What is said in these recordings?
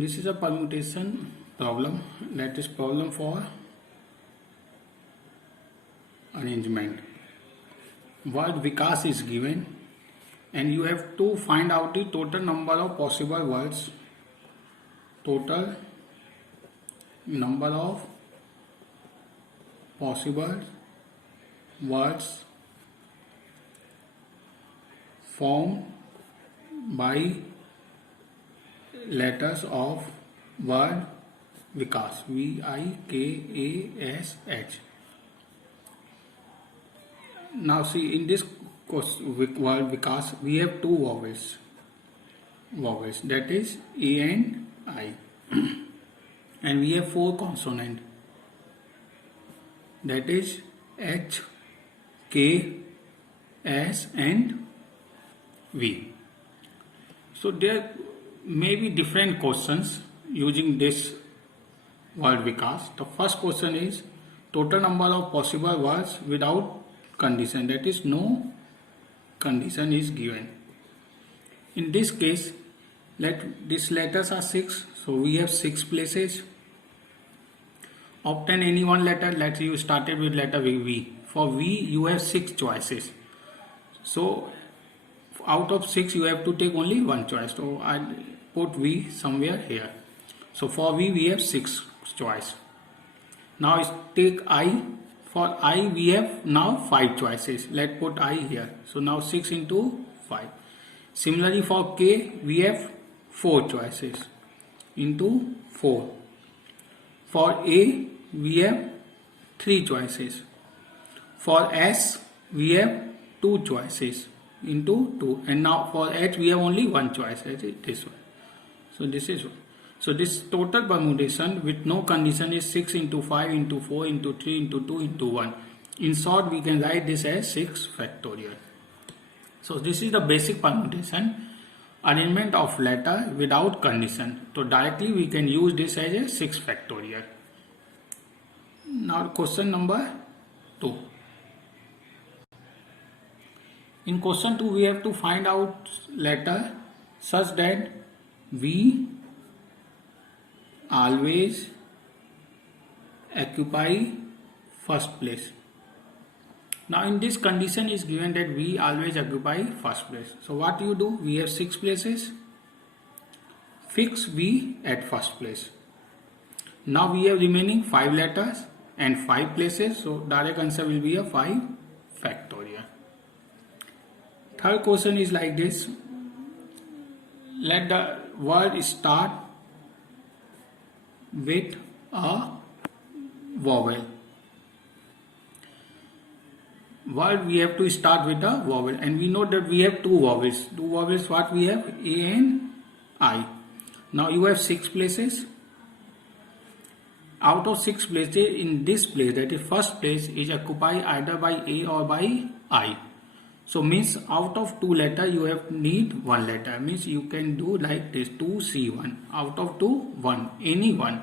This is a permutation problem, that is problem for arrangement. Word Vikas is given and you have to find out the total number of possible words. Total number of possible words formed by letters of word Vikas, Vikash. Now see, in this word Vikas we have two vowels, that is A and I, and we have four consonants, that is H, K, S and V. So there may be different questions using this word Vikas. The first question is total number of possible words without condition, that is no condition is given. In this case, these letters are 6, so we have 6 places. Obtain any one letter. Let's say you started with letter V. For V you have 6 choices, so out of 6 you have to take only one choice. So I put V somewhere here. So for V we have 6 choice. Now take I. For I we have now 5 choices. Let's put I here. So now 6 into 5. Similarly for K we have 4 choices into 4. For A we have 3 choices. For S we have 2 choices into 2. And now for H we have only one choice, this one. So this is one. So this total permutation with no condition is 6 into 5 into 4 into 3 into 2 into 1. In short, we can write this as 6 factorial. So this is the basic permutation, arrangement of letter without condition. So directly we can use this as a 6 factorial. Now question number 2. In question 2 we have to find out letter such that we always occupy first place. Now in this condition is given that we always occupy first place. So what you do? We have 6 places. Fix V at first place. Now we have remaining 5 letters and 5 places. So direct answer will be a 5 factorial. Third question is like this. Let the word start with a vowel. Word we have to start with a vowel, and we know that we have two vowels. What we have? A and I. Now you have 6 places. Out of 6 places, in this place, that is first place, is occupied either by A or by I. So means out of 2 letters you have need 1 letter. Means you can do like this, 2C1. Out of 2, 1. Any one.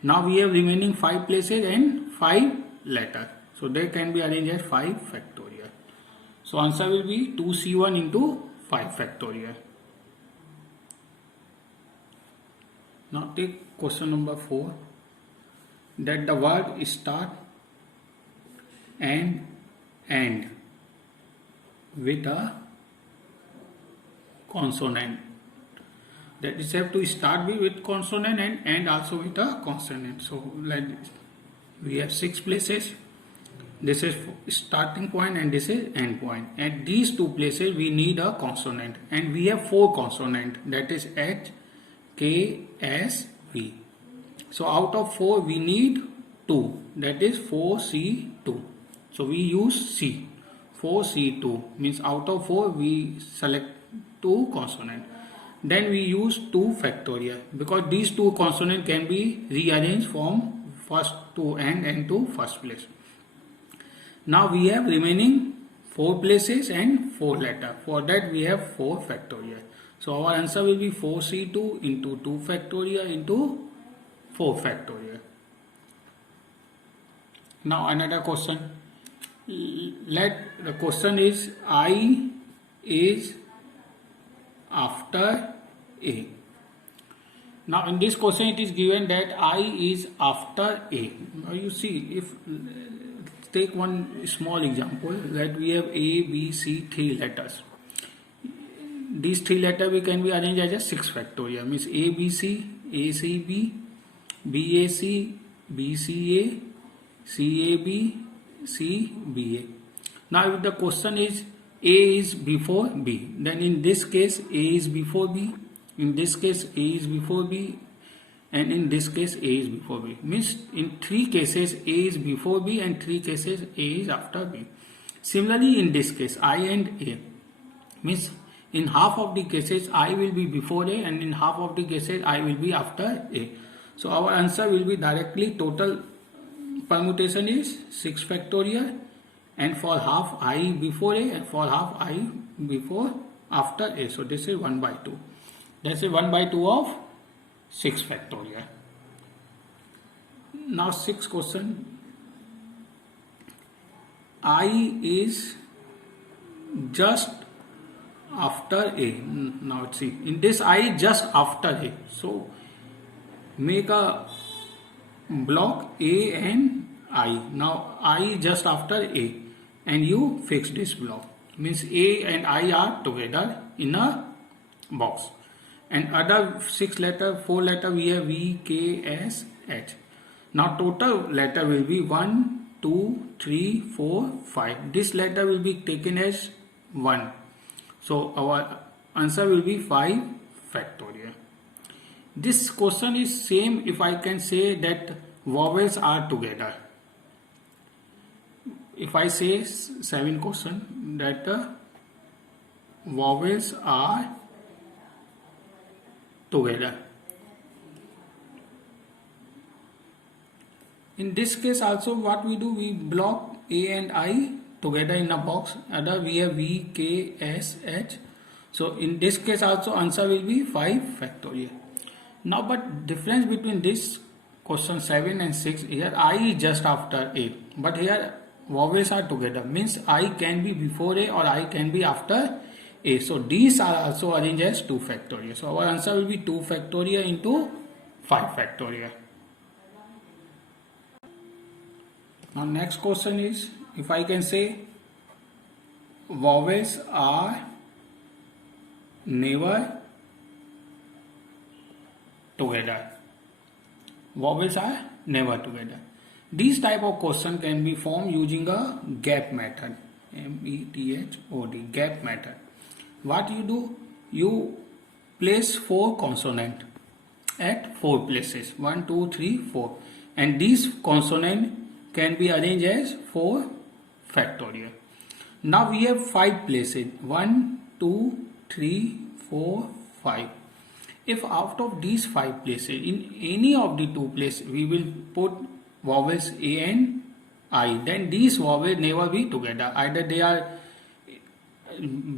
Now we have remaining 5 places and 5 letters. So they can be arranged as 5 factorial. So answer will be 2C1 into 5 factorial. Now take question number 4. That the word start and end with a consonant. That is have to start with consonant and end also with a consonant. So like this. We have 6 places. This is starting point and this is end point. At these 2 places we need a consonant, and we have 4 consonants, that is H, K, S, V. So out of 4 we need 2, that is 4C2. So we use C. 4C2 means out of 4 we select 2 consonants. Then we use 2 factorial because these 2 consonants can be rearranged from first to end and to first place. Now we have remaining 4 places and 4 letters. For that we have 4 factorial. So our answer will be 4C2 into 2 factorial into 4 factorial. Now another question. The question is I is after A. Now in this question it is given that I is after A. Now you see, if take one small example, that we have A, B, C, three letters. These three letters we can be arranged as a 6 factorial, means A, B, C, A, C, B, B, A, C, B, C, A, C, A, B, C, B, A. Now if the question is A is before B, then in this case A is before B, in this case A is before B, and in this case A is before B. Means in 3 cases A is before B and 3 cases A is after B. Similarly in this case I and A, means in half of the cases I will be before A and in half of the cases I will be after A. So our answer will be directly total permutation is 6 factorial, and for half I before A and for half I before after A. So this is 1 by 2. That's a 1 by 2 of 6 factorial. Now 6th question. I is just after A. Now see, in this I is just after A. So make a block A and I. Now I is just after A and you fix this block. Means A and I are together in a box. And other 4 letter we have V, K, S, H. Now total letter will be 1, 2, 3, 4, 5. This letter will be taken as 1. So our answer will be 5 factorial. This question is same if I can say that vowels are together. If I say 7th question that the vowels are together. In this case also what we do, we block A and I together in a box. Other we have V, K, S, H. So in this case also answer will be 5 factorial. Now but difference between this question 7 and 6, here I is just after A, but here vowels are together, means I can be before A or I can be after A. So these are also arranged as 2 factorial. So our answer will be 2 factorial into 5 factorial. Now next question is, if I can say vowels are never together. Vowels are never together. These type of question can be formed using a gap method. METHOD, gap method. What you do, you place 4 consonant at 4 places, 1, 2, 3, 4, and these consonant can be arranged as 4 factorial. Now we have 5 places, 1, 2, 3, 4, 5. If out of these 5 places, in any of the 2 places we will put vowels A and I, then these vowels never be together. Either they are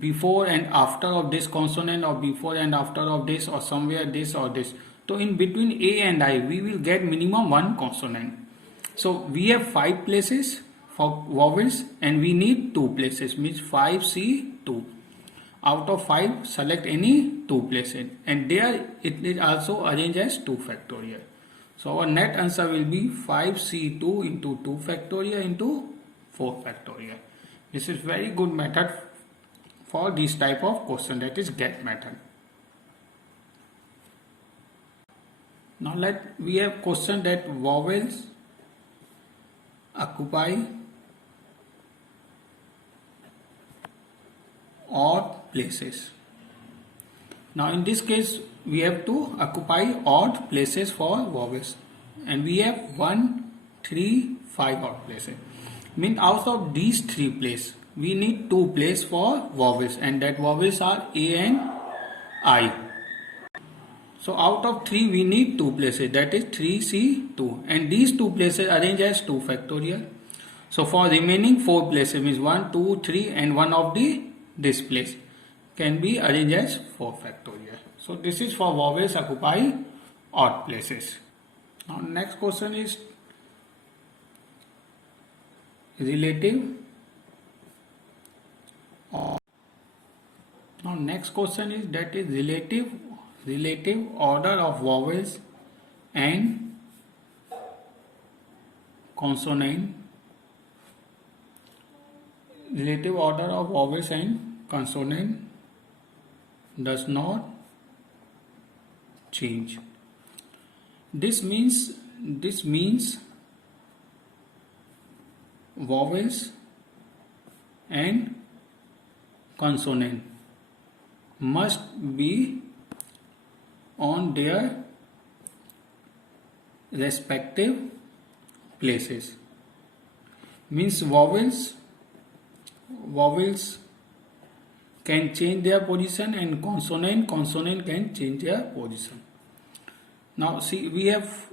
before and after of this consonant, or before and after of this, or somewhere this or this. So in between A and I we will get minimum 1 consonant. So we have 5 places for vowels and we need 2 places, means 5C2. Out of 5 select any 2 places, and there it is also arranged as 2 factorial. So our net answer will be 5C2 into 2 factorial into 4 factorial. This is very good method for this type of question, that is gap method. Now we have question that vowels occupy odd places. Now in this case we have to occupy odd places for vowels, and we have 1, 3, 5 odd places. Mean out of these 3 places we need 2 places for vowels, and that vowels are A and I. So out of 3 we need 2 places, that is 3C2, and these 2 places arranged as 2 factorial. So for remaining 4 places, means 1, 2, 3 and one of this place can be arranged as 4 factorial. So this is for vowels occupy odd places. Now next question is relative. Now next question is that is relative relative order of vowels and consonant. Relative order of vowels and consonant does not change. This means vowels and consonant must be on their respective places. Means vowels can change their position, and consonant can change their position. Now see, we have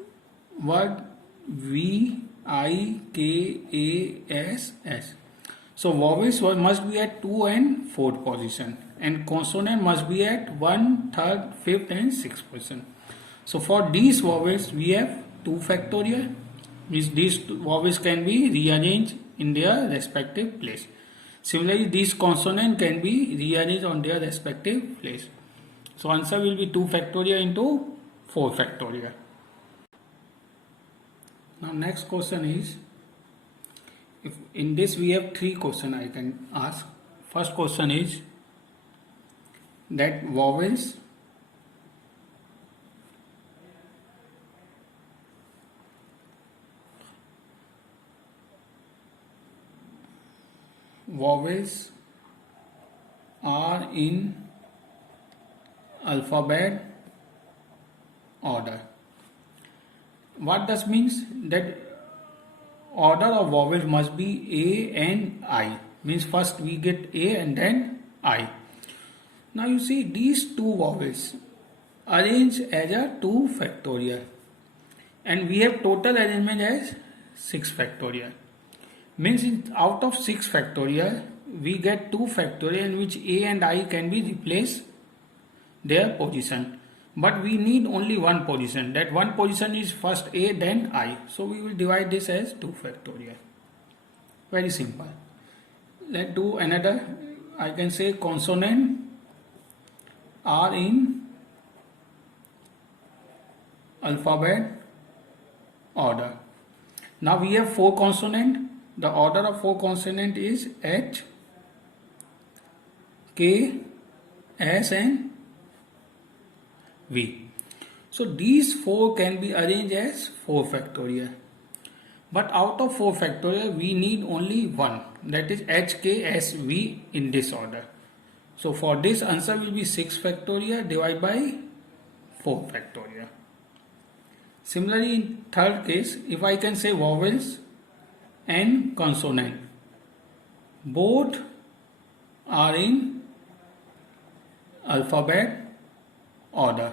word V, I, K, A, S, S. So vowels must be at 2 and 4th position, and consonant must be at 1, 3rd, 5th and 6th position. So for these vowels we have 2 factorial, means these vowels can be rearranged in their respective place. Similarly, these consonant can be rearranged on their respective place. So answer will be 2 factorial into 4 factorial. Now next question is, if in this we have 3 questions I can ask. First question is that vowels are in alphabet order. What this means? That order of vowels must be A and I. Means first we get A and then I. Now you see these 2 vowels arranged as a 2 factorial, and we have total arrangement as 6 factorial. Means out of 6 factorial we get 2 factorial in which A and I can be replaced their position, but we need only one position. That one position is first A then I, so we will divide this as 2 factorial. Very simple. Let's do another. I can say consonant are in alphabet order. Now we have 4 consonant. The order of 4 consonant is H, K, S and V. So these 4 can be arranged as 4 factorial. But out of 4 factorial we need only one, that is H, K, S, V in this order. So for this answer will be 6 factorial divided by 4 factorial. Similarly in third case, if I can say vowels and consonant, both are in alphabet order.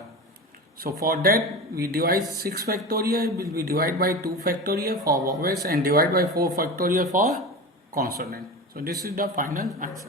So for that we divide 6 factorial will be divided by 2 factorial for vowels and divide by 4 factorial for consonant. So this is the final answer.